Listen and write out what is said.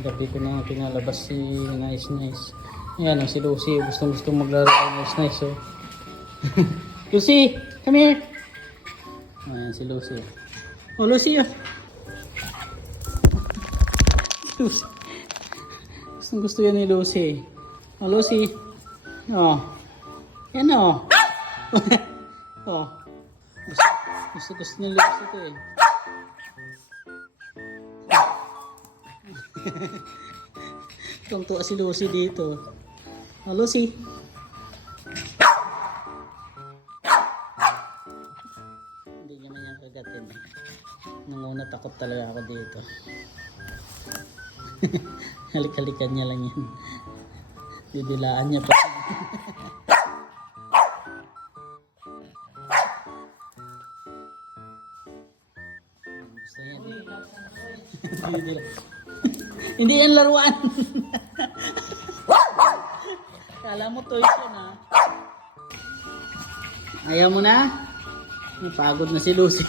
Gabi ko na pinalabas si Nice Nice. Ayan, si Lucy. Gusto maglaro kay Nice Nice. Oh. Lucy, come here. Ayan si Lucy. Oh, Lucy. Oh. Lucy. Gusto yan ni Lucy. Oh, Lucy. Oh. Yan oh. Oh. Gusto ni Lucy ito eh. Tungtuwa si Lucy dito. Oh, Lucy. Hindi naman yan kagatin. Nanguna takot talaga ako dito. Halik-halikan niya lang yan. Didilaan niya pa. Gusto yan. Hindi yan laruan. Kala mo toys yun ha. Ayaw mo na? Napagod na si Lucy.